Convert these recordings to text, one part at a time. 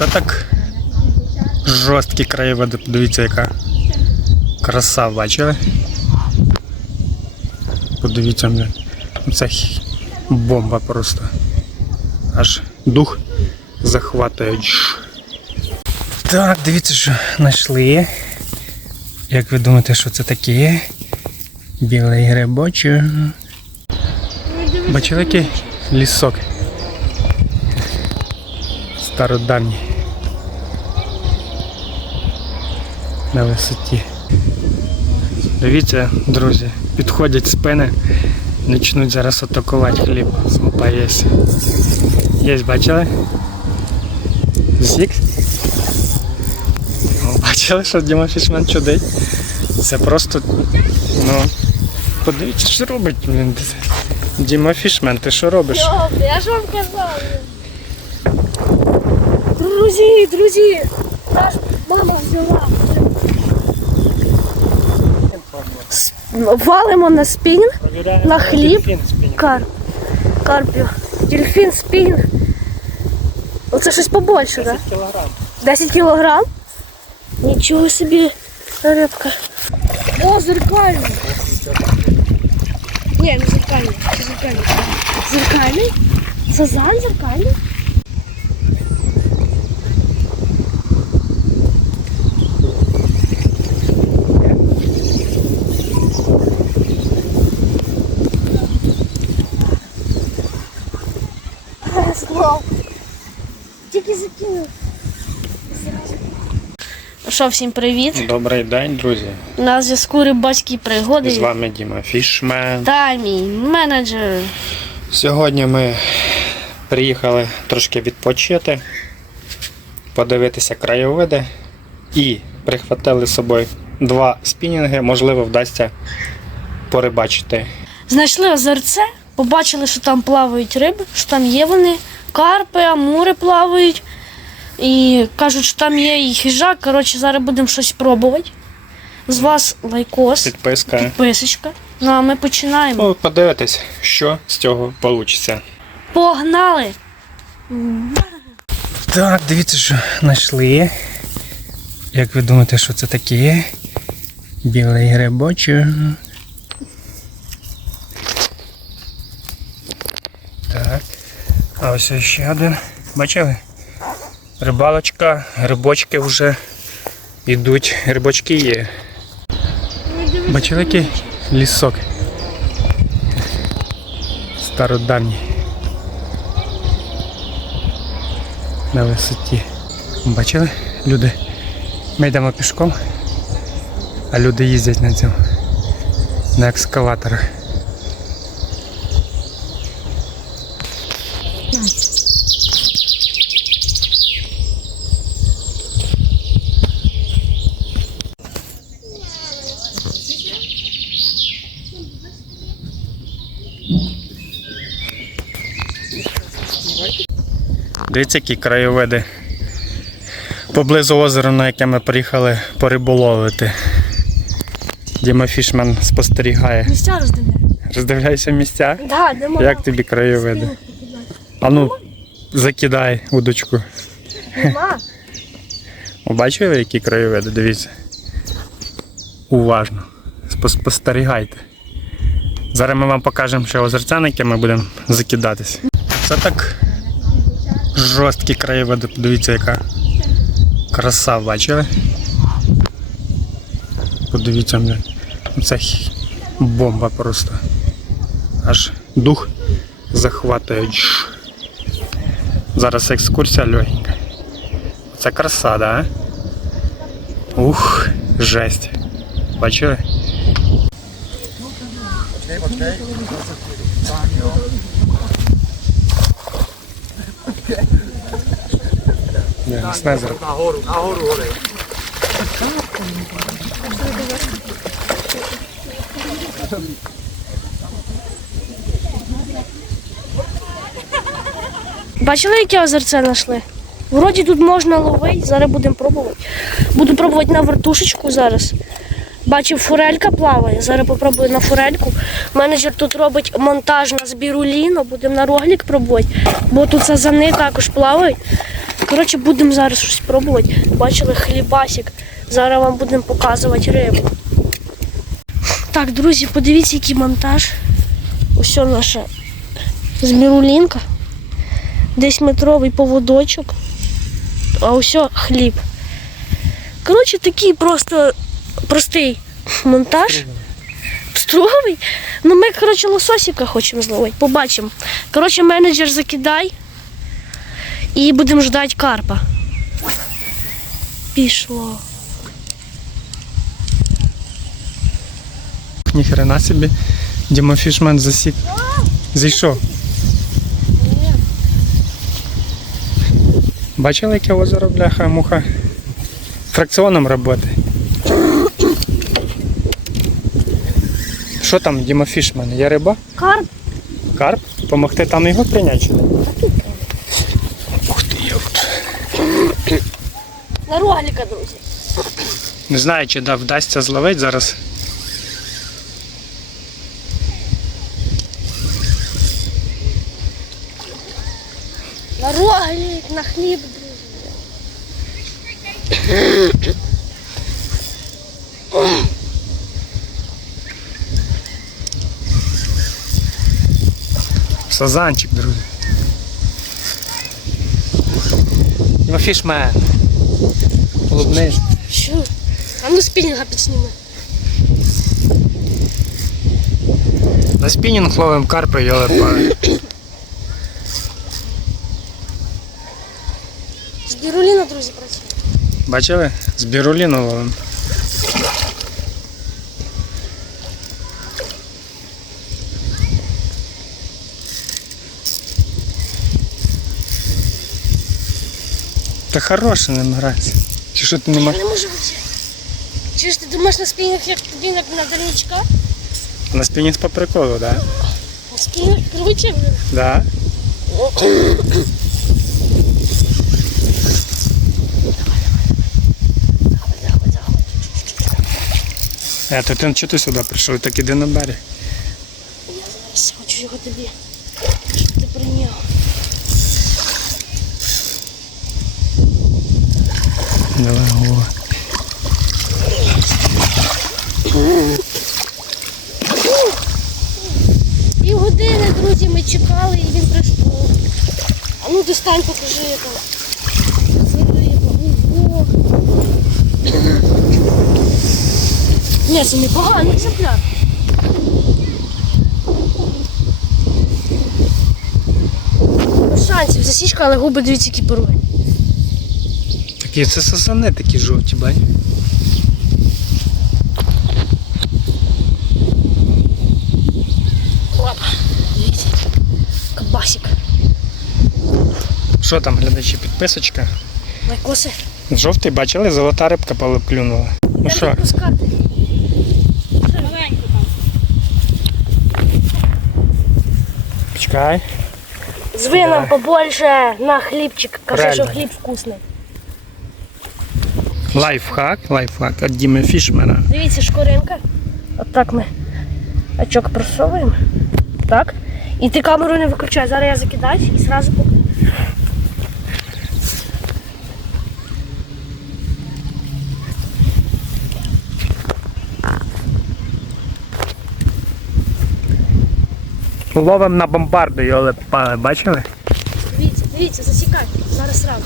Це так жорсткі краєвиди. Подивіться, яка краса, бачили? Подивіться, блядь. Це бомба просто. Аж дух захватує. Так, дивіться, що знайшли. Як ви думаєте, що це таке? Білий грибочок. Бачили який лісок? Стародавній. На висоті. Дивіться, друзі, підходять спини, почнуть зараз атакувати хліб. Смопа є. Є, бачили? Зік? Бачили, що Діма Фішмен чудить? Це просто, ну, подивіться, що робить, блін. Діма Фішмен, ти що робиш? Добре, я ж вам казав. Друзі, друзі, мама взяла. Валимо на спінінг На хліб? карп. Карпів. Дельфін спінінг. Оце щось побольше, так? 10 кілограм. 10 кілограм? Нічого собі рибка. О, зеркальний. Ні, не зеркальний. Це зеркальний. Зеркальний? Сазан зеркальний? Тільки закинув. Ну що, всім привіт. Добрий день, друзі. На зв'язку рибацькі пригоди. З вами Діма Фішмен. Та мій менеджер. Сьогодні ми приїхали трошки відпочити, подивитися краєвиди і прихватили з собою два спінінги, можливо, вдасться порибачити. Знайшли озерце, побачили, що там плавають риби, що там є вони, карпи, амури плавають. І кажуть, що там є і хижак. Коротше, зараз будемо щось пробувати. З вас лайкос, Підписка. підписочка. Ну а ми починаємо. Ну, подивитись, що з цього вийде. Погнали! Так, дивіться, що знайшли. Як ви думаєте, що це таке? Білий грибочок. Так. А ось ще один. Бачили? Рибалочка, грибочки вже йдуть. Грибочки є. Бачили який лісок? Стародавній. на висоті. Бачили? Люди. Ми йдемо пішком, а люди їздять на цьому. На екскаваторах. Дивіться, які краєвиди. Поблизу озера, на яке ми приїхали пориболовити. Діма Фішман спостерігає. Місця роздивляємо. Роздивляйся місця. Да, де Як тобі краєвиди? А ну, закидай удочку. Нема. Бачили, які краєвиди? Дивіться. Уважно. Спостерігайте. Зараз ми вам покажемо ще озерця, на яке ми будемо закидатись. Це так жорсткі краєвиди, подивіться, яка краса, бачили? Подивіться, блядь. Це бомба просто. Аж дух захватує. Зараз екскурсія легенька. Це краса, да? Ух, жесть. Бачили? Не, не снайпер. Бачили, яке озерце знайшли? Вроді тут можна ловити, зараз будемо пробувати. Буду пробувати на вертушечку зараз. Бачив, форелька плаває. Зараз попробую на форельку. Менеджер тут робить монтаж на збіру ліно, будемо на роглік пробувати, бо тут сазани також плавають. Коротше, будемо зараз щось пробувати. Бачили хлібасик. Зараз вам будемо показувати рибу. Так, друзі, подивіться, який монтаж. Ось наша змірулінка. Десь метровий поводочок. А ось хліб. Коротше, такий просто простий монтаж. Струговий. Ну ми, коротше, лососика хочемо зловити. Побачимо. Коротше, менеджер закидай. І будемо ждати карпа. Пішло. Ніхрена собі. Діма Фішман засік. Зайшов. Бачили, яке озеро, бляха, муха? Фракціоном роботи. Що там, Діма Фішман? Є риба? Карп? Карп? Помогти там його прийняти? чи ні? Ух ти, йопт. На рогліка, друзі. Не знаю, чи да, вдасться зловити зараз. На роглік, на хліб, друзі. Сазанчик, друзі. Фішмен. Улыбнись. Що? А ну спінінга підсніми. На спінінг ловим карпи і олепари. біруліна, друзі, працює. Бачили? З біруліну ловим. Та хороше ним грається. Чи що ти не Я можеш? не можу взяти. Чи ж ти думаєш на спінінг, як тобі як на дальничка? На спінінг по приколу, так? Да? На спінінг круче. блін. Да. Е, то ти чого ти сюди прийшов? Так іди на берег. Я зараз хочу його тобі. Щоб ти прийняв. Давай голову. Пів години, друзі, ми чекали і він прийшов. А ну достань, покажи этого. Це риба. Ого. Ні, це непоганий екземпляр. Без шансів, засічка, але губи дивіться, які порвані. Такі це сосани такі жовті, бань. Що там, глядачі, підписочка? Лайкоси. Жовтий бачили, золота рибка клюнула. Ну що, Пускати. чекай. Зви нам побольше на хлібчик. Правильно. що хліб вкусний. Лайфхак, лайфхак від Діми Фішмена. Дивіться, шкуринка. От так ми очок просовуємо. Так. І ти камеру не виключай. Зараз я закидаю і зразу покажу. Ловим на бомбарду, йоле пане, бачили? Дивіться, дивіться, засікай. Зараз зразу.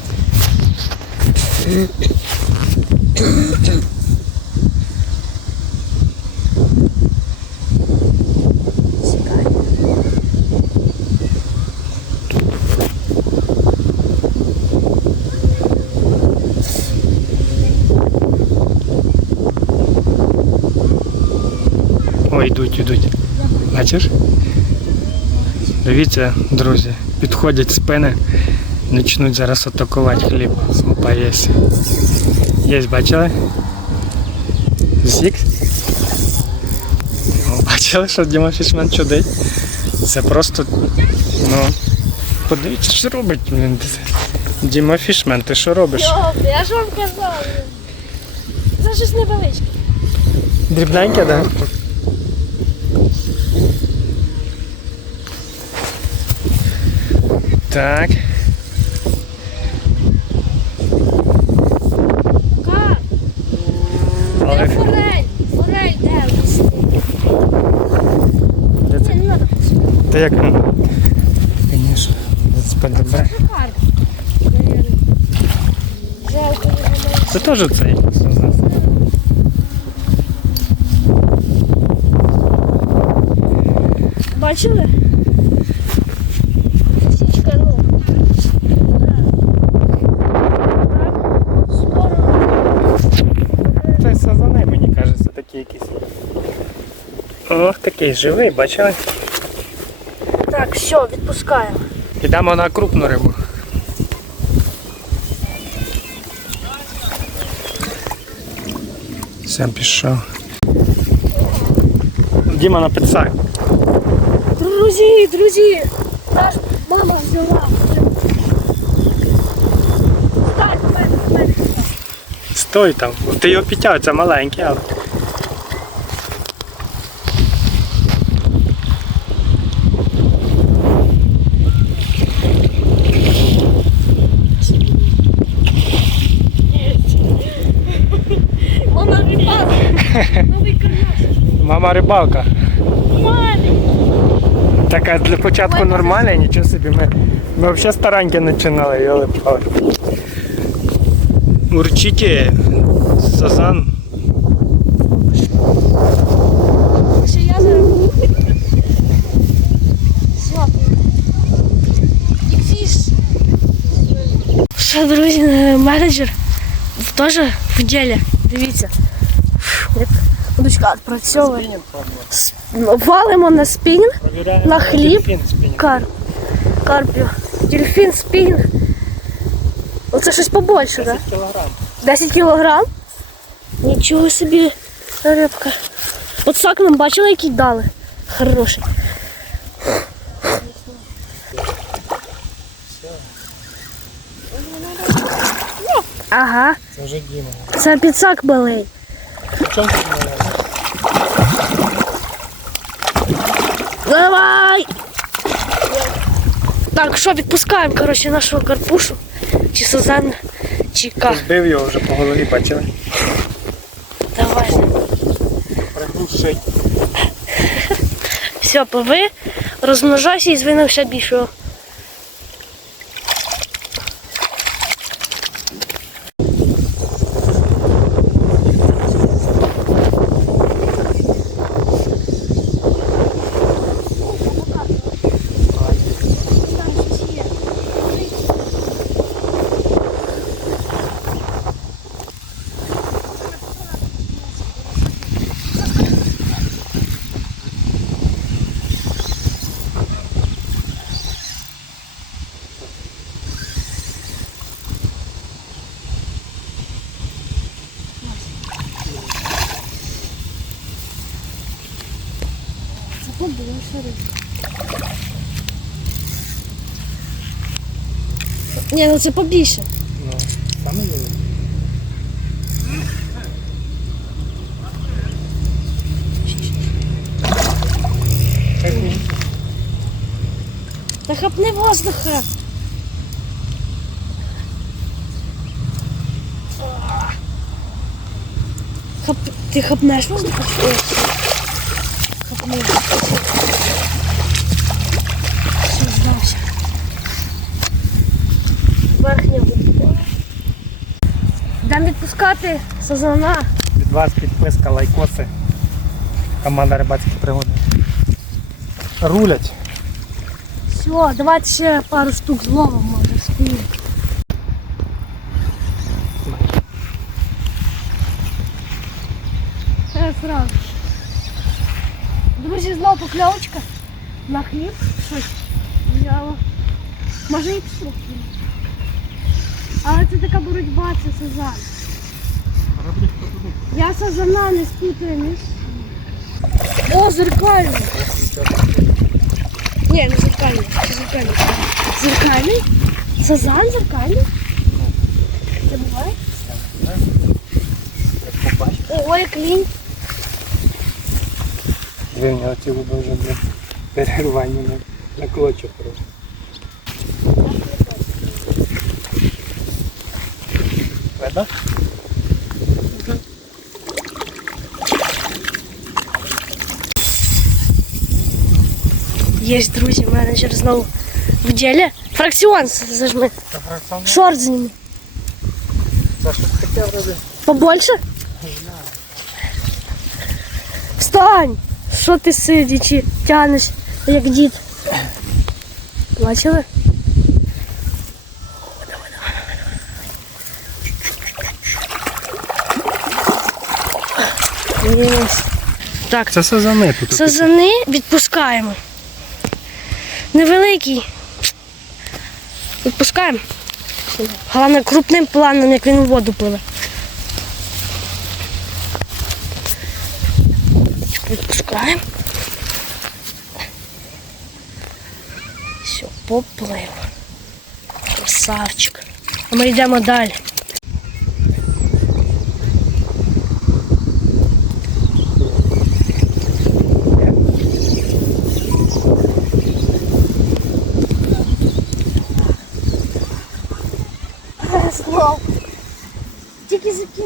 Засікай. О, йдуть, йдуть. Бачиш? Дивіться, друзі, підходять спини, почнуть зараз атакувати хліб. Опа, є. Є, бачили? Зік? Бачили, що Діма Фішмен чудить? Це просто, ну, подивіться, що робить. Блін. Діма Фішмен, ти що робиш? Добре, я ж вам казала. Це щось невеличке. Дрібненьке, так? Да? Так. Форель? Форель де? Де це? Не, не треба. Та як ну? Звісно, це ПДБ. Це теж цей. Бачили? Ох, такий живий, бачили? Так, все, відпускаємо. Йдемо на крупну рибу. Все, пішов. Діма на підсак. Друзі, друзі! Наш мама взяла. Стой там. Ти його підтягуй, це маленький, але. Рибалка. Така для початку нормальна, нічого собі. Ми, ми взагалі стараньки починали, йоли пали. Урчите, сазан. Ще я зараз. Свапаю. Друзі, менеджер теж в ділі. Дивіться. Як удочка відпрацьовує. Валимо на спінінг. На хліб? Карп. Карпів. Дельфін, спінінг. Оце щось побольше, так? кілограм. 10 кілограм? Нічого собі рибка. От сак нам бачили, який дали. Хороший. Ага, Це вже Діма. це підсак малий. Давай! Так, що, відпускаємо, коротше, нашого карпушу. Чи сазан, чи ка. Збив його вже по голові, бачили? Давай. Приглушить. Все, пови, розмножайся і звинувся більшого. Ні, ну це побільше. Ну, саме є. Та хапни воздуха. Хап... Ти хапнеш воздуха? О. Дам відпускати сазана. Від вас підписка, лайкоси. Команда рибацькі пригоди. Рулять. Все, давайте ще пару штук зловимо, може. Це сразу. Друзі, знову покльовочка на хліб. Щось взяла. Може і пішло. Але це така боротьба, це сазан. Я сазана не спутаю О, зеркальний. Не зеркальний. Це зеркальний. Зеркальний? Сазан зеркальний? Це буває? Ого, як лінь. Ви в нього ці губи вже блін, на, на клочок просто. Видно? Є, друзі, менеджер знову в ділі. Фракціон зажми. Шорт вроде. Побольше? Встань! Що ти сидячи, тянеш, як дід? Бачили? Єс. Так, Це сазани тут. сазани відпускаємо. Невеликий. Відпускаємо. Головне крупним планом, як він у воду пливе. Відпускаємо. Все, поплив. Красавчик. А ми йдемо далі. Тільки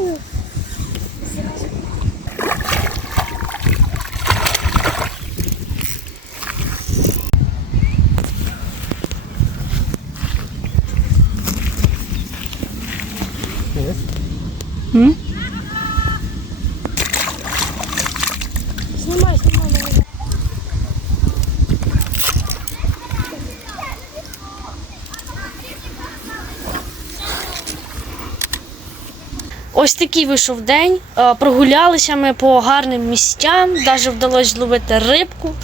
Ось такий вийшов день. Е, Прогулялися ми по гарним місцям, навіть вдалося зловити рибку.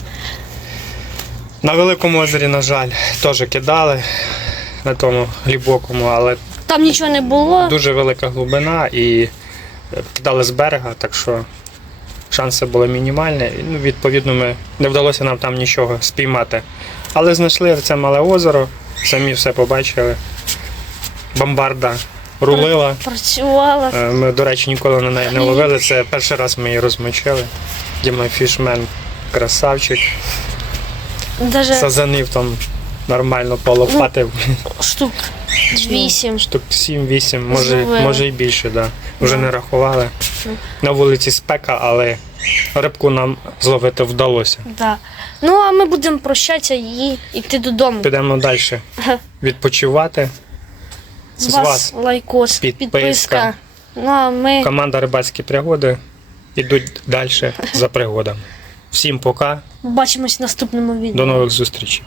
На великому озері, на жаль, теж кидали на тому глибокому, але Там нічого не було. дуже велика глибина і е, кидали з берега, так що шанси були мінімальні. Ну, відповідно, ми, не вдалося нам там нічого спіймати. Але знайшли це мале озеро, самі все побачили. Бомбарда рулила. Працювала. Е, Ми, до речі, ніколи на неї не ловили. Це перший раз ми її розмочили. Діма Фішмен красавчик. Даже Сазанив там нормально полопатив. штук вісім. Штук 7-8, може, Зловили. може і більше, да. Вже Ну. не рахували. Ну. На вулиці спека, але рибку нам зловити вдалося. Да. Ну а ми будемо прощатися і йти додому. Підемо далі відпочивати. З з вас, вас лайкос, підписка. підписка. Ну а ми Команда рибацькі пригоди Ідуть далі за пригодами. Всім пока, Бачимось в наступному відео. до нових зустрічей.